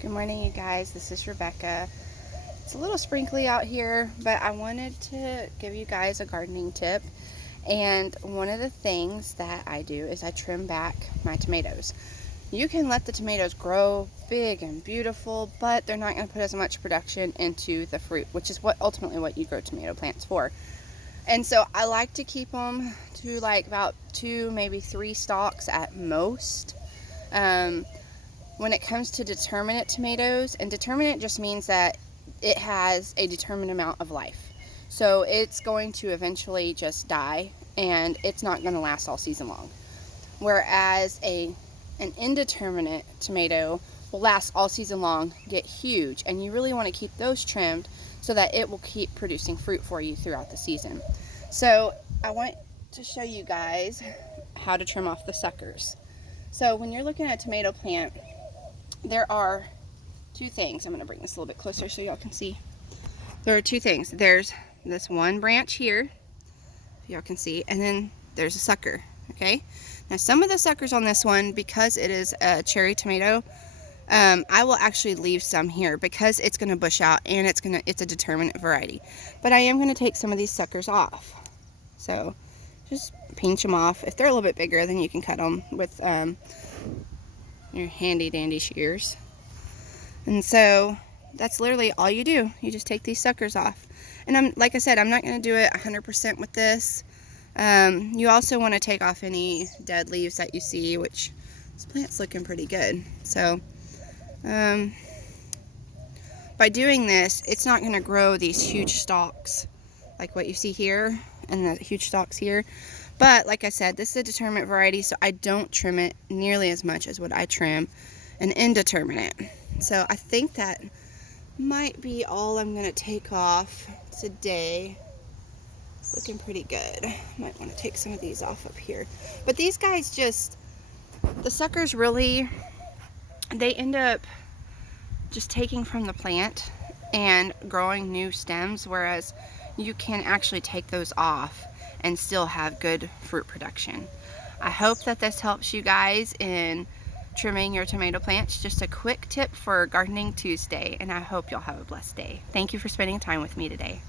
Good morning, you guys. This is Rebecca. It's a little sprinkly out here, but I wanted to give you guys a gardening tip. And one of the things that I do is I trim back my tomatoes. You can let the tomatoes grow big and beautiful, but they're not going to put as much production into the fruit, which is ultimately what you grow tomato plants for. And so I like to keep them to like about 2, maybe 3 stalks at most. When it comes to determinate tomatoes, and determinate just means that it has a determined amount of life. So it's going to eventually just die, and it's not going to last all season long. Whereas an indeterminate tomato will last all season long, get huge, and you really want to keep those trimmed so that it will keep producing fruit for you throughout the season. So I want to show you guys how to trim off the suckers. So when you're looking at a tomato plant, there are 2 things. I'm going to bring this a little bit closer so y'all can see. There are 2 things. There's this one branch here, if y'all can see, and then there's a sucker, okay? Now some of the suckers on this one, because it is a cherry tomato, I will actually leave some here because it's going to bush out and it's a determinate variety. But I am going to take some of these suckers off. So just pinch them off. If they're a little bit bigger, then you can cut them with your handy dandy shears. And so that's literally all you do. You just take these suckers off. And like I said, I'm not going to do it 100% with this. You also want to take off any dead leaves that you see, which this plant's looking pretty good. So by doing this, it's not going to grow these huge stalks like what you see here and the huge stalks here. But like I said, this is a determinate variety, so I don't trim it nearly as much as what I trim an indeterminate. So I think that might be all I'm going to take off today. It's looking pretty good. Might want to take some of these off up here. But these guys the suckers really, they end up just taking from the plant and growing new stems, whereas you can actually take those off and still have good fruit production. I hope that this helps you guys in trimming your tomato plants. Just a quick tip for Gardening Tuesday, and I hope you'll have a blessed day. Thank you for spending time with me today.